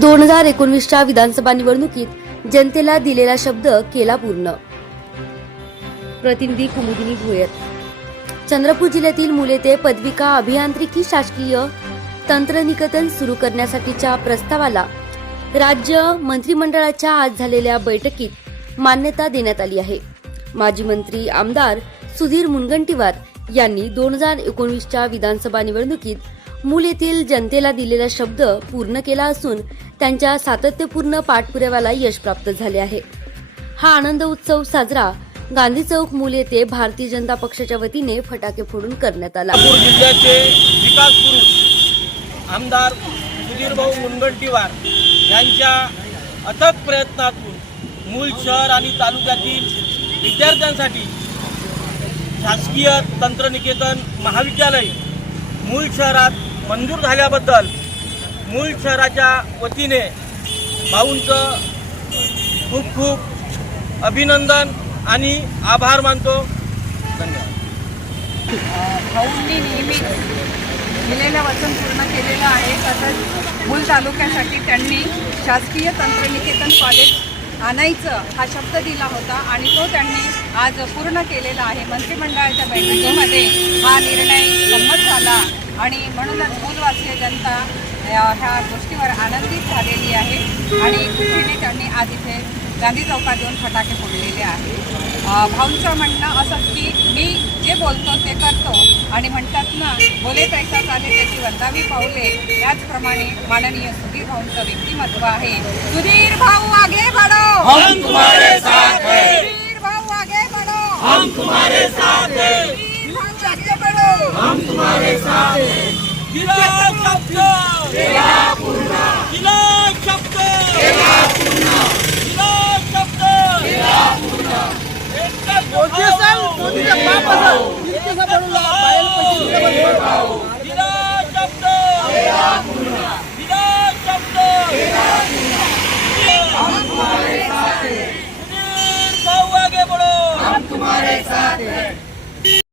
दोन हजार एकोणवीसच्या विधानसभा निवडणुकीत जनतेला दिलेला शब्द केला पूर्ण. प्रतिनिधी कुमुदिनी भोयर. चंद्रपूर जिल्ह्यातील मुले ते पदविका अभियांत्रिकी शासकीय तंत्रनिकेतन सुरू करण्यासाठीच्या प्रस्तावाला राज्य मंत्रिमंडळाच्या आज झालेल्या बैठकीत मान्यता देण्यात आली आहे. माजी मंत्री आमदार सुधीर मुनगंटीवार यांनी दोन हजार एकोणवीसच्या विधानसभा निवडणुकीत मूल येथील जनतेला दिलेला शब्द पूर्ण केला असून त्यांच्या सातत्यपूर्ण पाठपुराव्याला यश प्राप्त झाले आहे. हा आनंद उत्सव साजरा गांधी चौक मूल येथे भारतीय जनता पक्षाच्या वतीने फटाके फोडून करण्यात आला. जिल्ह्याचे विकास पुरुष आमदार सुधीरभाऊ मुनगंटीवार यांच्या अथक प्रयत्नातून मूल शहर आणि तालुक्यातील विद्यार्थ्यांसाठी शासकीय तंत्रनिकेतन महाविद्यालय मूल शहरात मंजूर झाल्याबद्दल मूल शहराच्या वतीने भाऊंचं खूप खूप अभिनंदन आणि आभार मानतो. धन्यवाद. भाऊंनी नेहमीच दिलेलं वचन पूर्ण केलेलं आहे. तसंच मूल तालुक्यासाठी त्यांनी शासकीय तंत्रनिकेतन कॉलेज आणायचं हा शब्द दिला होता आणि तो त्यांनी आज पूर्ण केलेला आहे. मंत्रिमंडळाच्या बैठकीमध्ये हा निर्णय संमत आणि म्हणूनच मूलवासीय जनता ह्या गोष्टीवर आनंदित झालेली आहे आणि खुशीने त्यांनी आज इथे गांधी चौकात येऊन फटाके फोडलेले आहेत. अ, भाऊंचं म्हणणं असं की मी जे बोलतो ते करतो आणि म्हणतात ना बोले तैसा चाले त्याची वंदावी पावले त्याचप्रमाणे माननीय सुधीर भाऊंचं व्यक्तिमत्व आहे. सुधीर भाऊ आगे हैं। सुधीर भाऊ आगे हैं। सुधीर भाऊ बढो! हम तुम्हारे साथ हैं। दिला शब्द। दिला पूर्ण दिला शब्द। दिला पूर्ण दिला शब्द। दिला पूर्ण मोदी साहेब मोदीच्या बापाचं दिला शब्द। दिला पूर्ण दिला शब्द। दिला पूर्ण हम तुम्हारे साथ हैं। सुधीर भाऊ आगे बढ़ो। हम तुम्हारे साथ हैं।